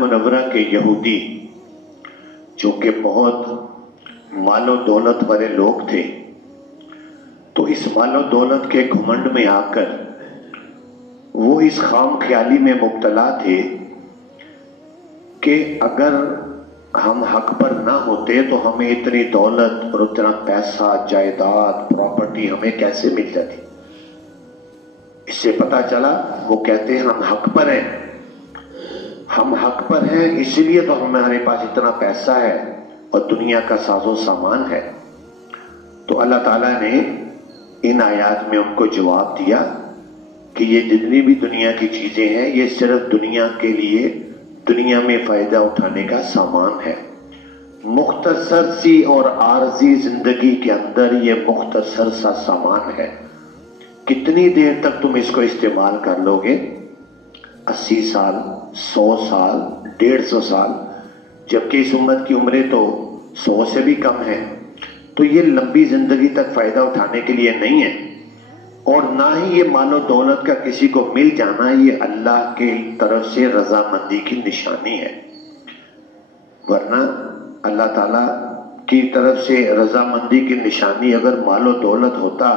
منورہ کے یہودی جو کہ بہت مال و دولت والے لوگ تھے، تو اس مال و دولت کے گھمنڈ میں آ کر وہ اس خام خیالی میں مبتلا تھے کہ اگر ہم حق پر نہ ہوتے تو ہمیں اتنی دولت اور اتنا پیسہ، جائیداد، پراپرٹی ہمیں کیسے مل جاتی۔ اس سے پتہ چلا وہ کہتے ہیں ہم حق پر ہیں، ہم حق پر ہیں اس لیے تو ہمارے پاس اتنا پیسہ ہے اور دنیا کا ساز و سامان ہے۔ تو اللہ تعالیٰ نے ان آیات میں ان کو جواب دیا کہ یہ جتنی بھی دنیا کی چیزیں ہیں یہ صرف دنیا کے لیے، دنیا میں فائدہ اٹھانے کا سامان ہے۔ مختصر سی اور عارضی زندگی کے اندر یہ مختصر سا سامان ہے۔ کتنی دیر تک تم اس کو استعمال کر لو گے؟ 80 سال، 100 سال، 150 سال، جبکہ اس امت کی عمریں تو 100 سے بھی کم ہے۔ تو یہ لمبی زندگی تک فائدہ اٹھانے کے لیے نہیں ہے، اور نہ ہی یہ مال و دولت کا کسی کو مل جانا یہ اللہ کی طرف سے رضامندی کی نشانی ہے۔ ورنہ اللہ تعالیٰ کی طرف سے رضامندی کی نشانی اگر مال و دولت ہوتا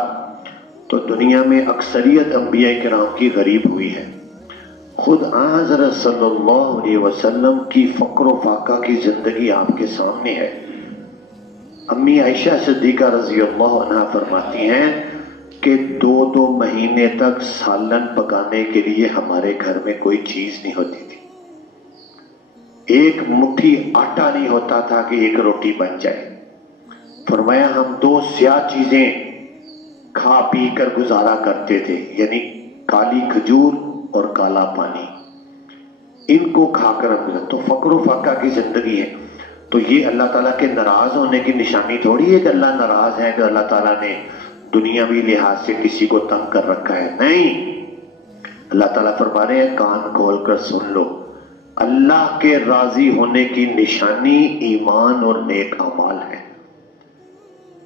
تو دنیا میں اکثریت انبیاء کرام کی غریب ہوئی ہے۔ خود حضرت صلی اللہ علیہ وسلم کی فقر و فاقہ کی زندگی آپ کے سامنے ہے۔ امی عائشہ صدیقہ رضی اللہ عنہ فرماتی ہیں کہ 2 مہینے تک سالن پکانے کے لیے ہمارے گھر میں کوئی چیز نہیں ہوتی تھی۔ ایک مٹھی آٹا نہیں ہوتا تھا کہ ایک روٹی بن جائے۔ فرمایا ہم 2 سیاہ چیزیں کھا پی کر گزارا کرتے تھے، یعنی کالی کھجور اور کالا پانی، ان کو کھا کر ہم، تو فقر و فاقہ کی زندگی ہے۔ تو یہ اللہ تعالیٰ کے ناراض ہونے کی نشانی تھوڑی ہے کہ اللہ ناراض ہے کہ اللہ تعالیٰ نے دنیاوی لحاظ سے کسی کو تنگ کر رکھا ہے۔ نہیں، اللہ تعالیٰ فرما رہے ہیں کان کھول کر سن لو، اللہ کے راضی ہونے کی نشانی ایمان اور نیک اعمال ہے۔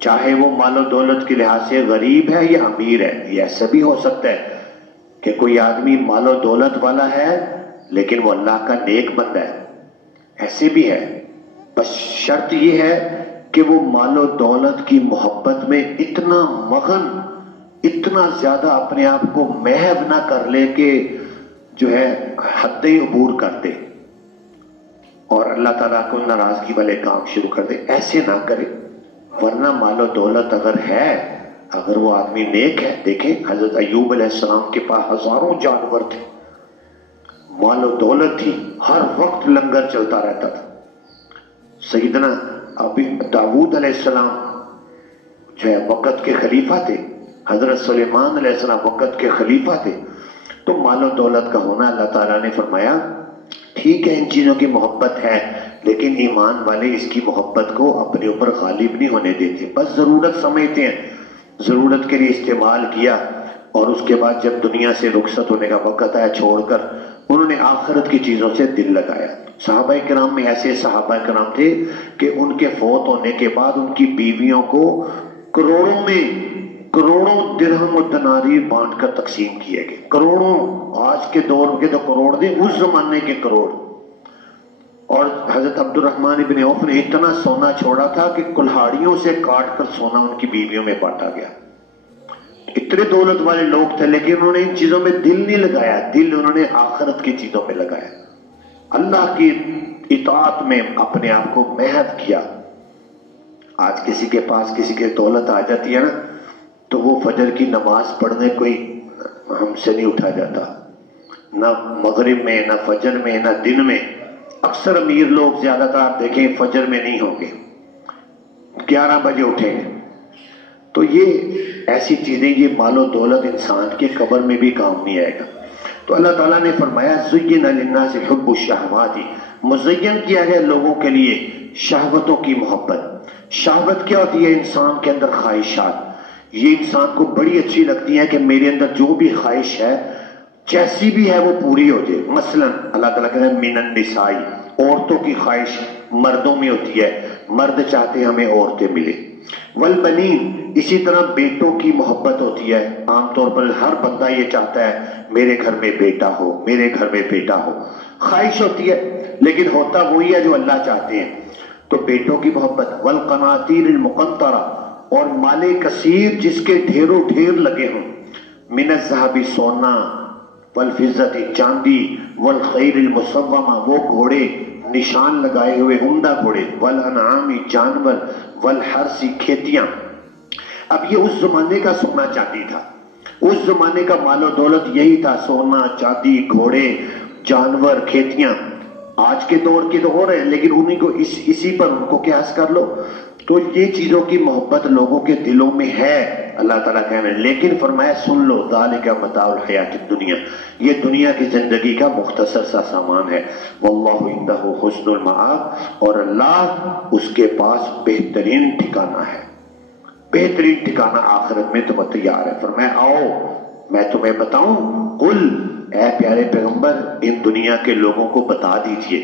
چاہے وہ مال و دولت کے لحاظ سے غریب ہے یا امیر ہے، یہ ایسا بھی ہو سکتا ہے کہ کوئی آدمی مال و دولت والا ہے لیکن وہ اللہ کا نیک بندہ ہے، ایسے بھی ہے۔ بس شرط یہ ہے کہ وہ مال و دولت کی محبت میں اتنا مغن، اتنا زیادہ اپنے آپ کو محو نہ کر لے کہ جو ہے حدیں عبور کر دے اور اللہ تعالیٰ کو ناراضگی والے کام شروع کر دے، ایسے نہ کرے۔ ورنہ مال و دولت اگر ہے، اگر وہ آدمی نیک ہے، دیکھیں حضرت ایوب علیہ السلام کے پاس ہزاروں جانور تھے، مال و دولت تھی، ہر وقت لنگر چلتا رہتا تھا۔ سیدنا ابی داؤد علیہ السلام جو ہے وقت کے خلیفہ تھے، حضرت سلیمان علیہ السلام وقت کے خلیفہ تھے۔ تو مال و دولت کا ہونا، اللہ تعالیٰ نے فرمایا ٹھیک ہے ان چیزوں کی محبت ہے، لیکن ایمان والے اس کی محبت کو اپنے اوپر غالب نہیں ہونے دیتے، بس ضرورت سمجھتے ہیں، ضرورت کے لیے استعمال کیا، اور اس کے بعد جب دنیا سے رخصت ہونے کا وقت آیا چھوڑ کر انہوں نے آخرت کی چیزوں سے دل لگایا۔ صحابہ کرام میں ایسے صحابہ کرام تھے کہ ان کے فوت ہونے کے بعد ان کی بیویوں کو کروڑوں میں کروڑوں درہم و دنانیر بانٹ کر تقسیم کیے گئے۔ کروڑوں، آج کے دور کے تو کروڑ دے، اس زمانے کے کروڑ۔ اور حضرت عبد الرحمن ابن عوف نے اتنا سونا چھوڑا تھا کہ کلہاڑیوں سے کاٹ کر سونا ان کی بیویوں میں بانٹا گیا۔ اتنے دولت والے لوگ تھے لیکن انہوں نے ان چیزوں میں دل نہیں لگایا، دل انہوں نے آخرت کی چیزوں میں لگایا، اللہ کی اطاعت میں اپنے آپ کو محو کیا۔ آج کسی کے پاس کسی کے دولت آ جاتی ہے نا تو وہ فجر کی نماز پڑھنے کوئی ہم سے نہیں اٹھا جاتا، نہ مغرب میں، نہ فجر میں، نہ دن میں۔ اکثر امیر لوگ زیادہ تر آپ دیکھیں فجر میں نہیں ہوں گے، 11 بجے اٹھیں گے۔ تو یہ ایسی چیزیں، یہ مال و دولت انسان کے قبر میں بھی کام نہیں آئے گا۔ تو اللہ تعالیٰ نے فرمایا زُيِّنَ لِلنَّاسِ حُبُّ الشَّهَوَاتِ، مزین کیا گیا لوگوں کے لیے شہوتوں کی محبت۔ شہوت کیا ہوتی ہے؟ انسان کے اندر خواہشات، یہ انسان کو بڑی اچھی لگتی ہے کہ میرے اندر جو بھی خواہش ہے جیسی بھی ہے وہ پوری ہو جائے۔ مثلا اللہ تعالیٰ کہتے ہیں من النساء، عورتوں کی خواہش مردوں میں ہوتی ہے، مرد چاہتے ہیں ہمیں عورتیں ملے۔ والبنین، اسی طرح بیٹوں کی محبت ہوتی ہے، عام طور پر ہر بندہ یہ چاہتا ہے میرے گھر میں بیٹا ہو، میرے گھر میں بیٹا ہو، خواہش ہوتی ہے، لیکن ہوتا وہی ہے جو اللہ چاہتے ہیں۔ تو بیٹوں کی محبت، والقناطیر المقنطرہ، اور مال کثیر جس کے ڈھیروں ڈھیر لگے ہوں، من الذهب سونا، والفضة چاندی، والخیل المصومہ وہ گھوڑے نشان لگائے ہوئے عمدہ گھوڑے، والانعام جانور، والحرث کھیتیاں۔ اب یہ اس زمانے کا سونا چاندی تھا، اس زمانے کا مال و دولت یہی تھا، سونا چاندی گھوڑے جانور کھیتیاں۔ آج کے دور کے تو ہو رہے ہیں، لیکن انہیں کو اسی پر ان کو قیاس کر لو۔ تو یہ چیزوں کی محبت لوگوں کے دلوں میں ہے، اللہ تعالیٰ کہہ رہے ہیں، لیکن فرمایا سن لو ذالک متاع الحیات الدنیا، یہ دنیا کی زندگی کا مختصر سا سامان ہے، واللہ عندہ حسن المآب، اور اللہ اس کے پاس بہترین ٹھکانہ ہے، بہترین ٹھکانہ آخرت میں تمہیں تیار ہے۔ فرمایا آؤ میں تمہیں بتاؤں، قل اے پیارے پیغمبر ان دنیا کے لوگوں کو بتا دیجئے،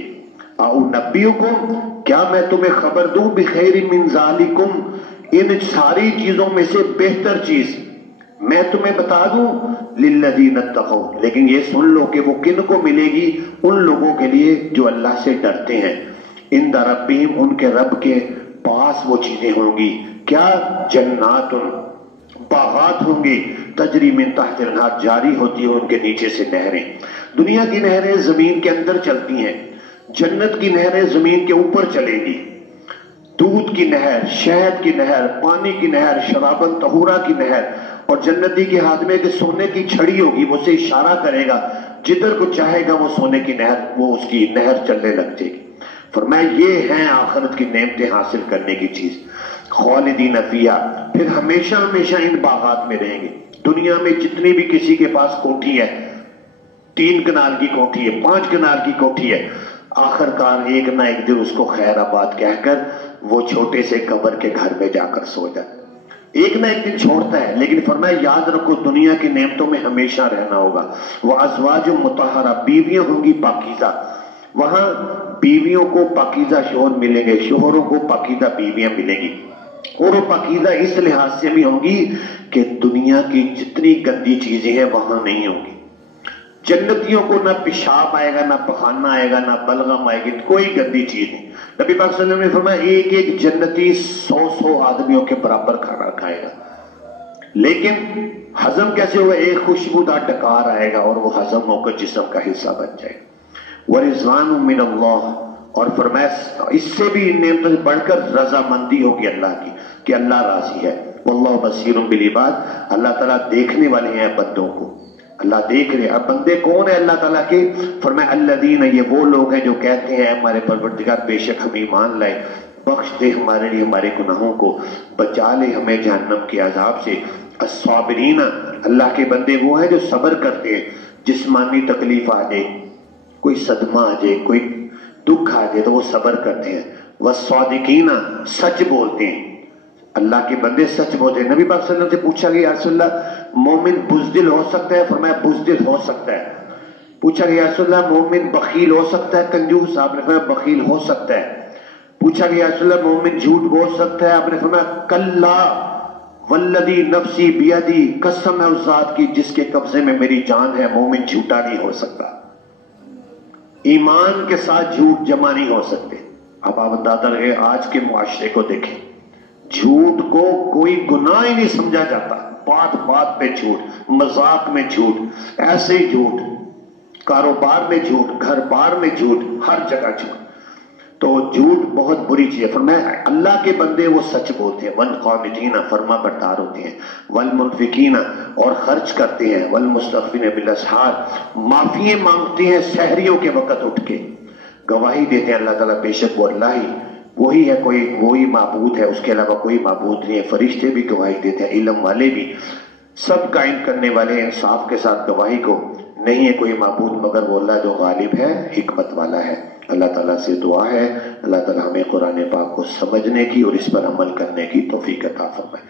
او نبیکم کیا میں تمہیں خبر دوں بخیر من ذالکم ان ساری چیزوں میں سے بہتر چیز میں تمہیں بتا دوں، للذین اتقوا، لیکن یہ سن لو کہ وہ کن کو ملے گی، ان لوگوں کے لیے جو اللہ سے ڈرتے ہیں، عند ربہم ان کے رب کے پاس وہ چیزیں ہوں گی، کیا جنات باغات ہوں گے، تجری من تحت الانہار جاری ہوتی ہے ان کے نیچے سے نہریں۔ دنیا کی نہریں زمین کے اندر چلتی ہیں، جنت کی نہریں زمین کے اوپر چلیں گی، دودھ کی نہر، شہد کی نہر، پانی کی نہر، شرابن طہورا کی نہر، اور جنتی کے ہاتھ میں کہ سونے کی چھڑی ہوگی، وہ اسے اشارہ کرے گا، جدھر کو چاہے گا وہ سونے کی نہر، وہ اس کی نہر چلنے لگ جائے گی۔ فرمایا یہ ہیں آخرت کی نعمتیں حاصل کرنے کی چیز، خالدین فیہا، پھر ہمیشہ ہمیشہ ان باغات میں رہیں گے۔ دنیا میں جتنی بھی کسی کے پاس کوٹھی ہے، 3 کنال کی کوٹھی ہے، 5 کنال کی کوٹھی ہے، آخر کار ایک نہ ایک دن اس کو خیر آباد کہہ کر وہ چھوٹے سے قبر کے گھر میں جا کر سو جائے، ایک نہ ایک دن چھوڑتا ہے، لیکن فرمایا یاد رکھو دنیا کی نعمتوں میں ہمیشہ رہنا ہوگا۔ وَأَزْوَاجٌ مُطَهَّرَةٌ، بیویاں ہوں گی پاکیزہ، وہاں بیویوں کو پاکیزہ شوہر ملیں گے، شوہروں کو پاکیزہ بیویاں ملیں گی، اور وہ پاکیزہ اس لحاظ سے بھی ہوں گی کہ دنیا کی جتنی گندی چیزیں ہیں وہاں نہیں ہوں گی۔ جنتیوں کو نہ پیشاب آئے گا، نہ پخانہ آئے گا، نہ بلغم آئے گی، کوئی گندی چیز نہیں۔ نبی پاک صلی اللہ علیہ وسلم نے فرمایا ایک ایک جنتی 100 آدمیوں کے برابر کھانا کھائے گا، لیکن ہضم کیسے ہوگا؟ ایک خوشبودار ڈکار آئے گا اور وہ ہضم ہو کر جسم کا حصہ بن جائے گا۔ وَرِضْوَانٌ مِّنَ اللَّهِ، اور فرمایا اس سے بھی نعمتوں سے بڑھ کر رضامندی ہوگی اللہ کی کہ اللہ راضی ہے۔ وَاللَّهُ بَصِيرٌ بِالْعِبَادِ، اللہ تعالیٰ دیکھنے والے ہیں بندوں کو، اللہ دیکھ رہے ہیں۔ اب بندے کون ہیں اللہ تعالیٰ کے؟ فرمایا الذین، یہ وہ لوگ ہیں جو کہتے ہیں ہمارے پروردگار بے شک ہم ایمان لائے، بخش دے ہمارے لیے ہمارے گناہوں کو، بچا لے ہمیں جہنم کے عذاب سے۔ الصابرین، اللہ کے بندے وہ ہیں جو صبر کرتے ہیں، جسمانی تکلیف آ جائے، کوئی صدمہ آ جائے، کوئی دکھ آ جائے تو وہ صبر کرتے ہیں۔ والصادقین، سچ بولتے ہیں، اللہ کے بندے سچ بولتے ہیں۔ نبی پاک صلی اللہ علیہ وسلم سے پوچھا گیا یا رسول اللہ مومن بزدل ہو سکتا ہے؟ فرمایا بزدل ہو سکتا ہے۔ پوچھا گیا یا رسول اللہ مومن بخیل ہو سکتا ہے کنجوس؟ آپ نے فرمایا بخیل ہو سکتا ہے۔ پوچھا گیا یا رسول اللہ مومن جھوٹ بول سکتا ہے؟ آپ نے فرمایا کلا والذی نفسی بیدی، قسم ہے اس ذات کی جس کے قبضے میں میری جان ہے، مومن جھوٹا نہیں ہو سکتا، ایمان کے ساتھ جھوٹ جمع نہیں ہو سکتے۔ اب آپ اندازہ لگے آج کے معاشرے کو دیکھیں، جھوٹ کو کوئی گناہ ہی نہیں سمجھا جاتا، بات بات پہ جھوٹ، مذاق میں جھوٹ، ایسے ہی جھوٹ، کاروبار میں جھوٹ، گھر بار میں جھوٹ، ہر جگہ جھوٹ۔ تو جھوٹ بہت بری چیز ہے۔ فرمایا اللہ کے بندے وہ سچ بولتے ہیں، والقانتین، فرما بردار ہوتے ہیں، والمنفقین، اور خرچ کرتے ہیں، والمستغفرین بالاسحار، معافیاں مانگتے ہیں سحریوں کے وقت اٹھ کے، گواہی دیتے ہیں اللہ تعالیٰ بے شک وہ اللہ ہی وہی ہے، کوئی وہی معبود ہے، اس کے علاوہ کوئی معبود نہیں ہے۔ فرشتے بھی گواہی دیتے ہیں، علم والے بھی، سب قائم کرنے والے انصاف کے ساتھ گواہی کو، نہیں ہے کوئی معبود مگر وہ اللہ جو غالب ہے، حکمت والا ہے۔ اللہ تعالیٰ سے دعا ہے اللہ تعالیٰ ہمیں قرآن پاک کو سمجھنے کی اور اس پر عمل کرنے کی توفیق عطا فرمائے۔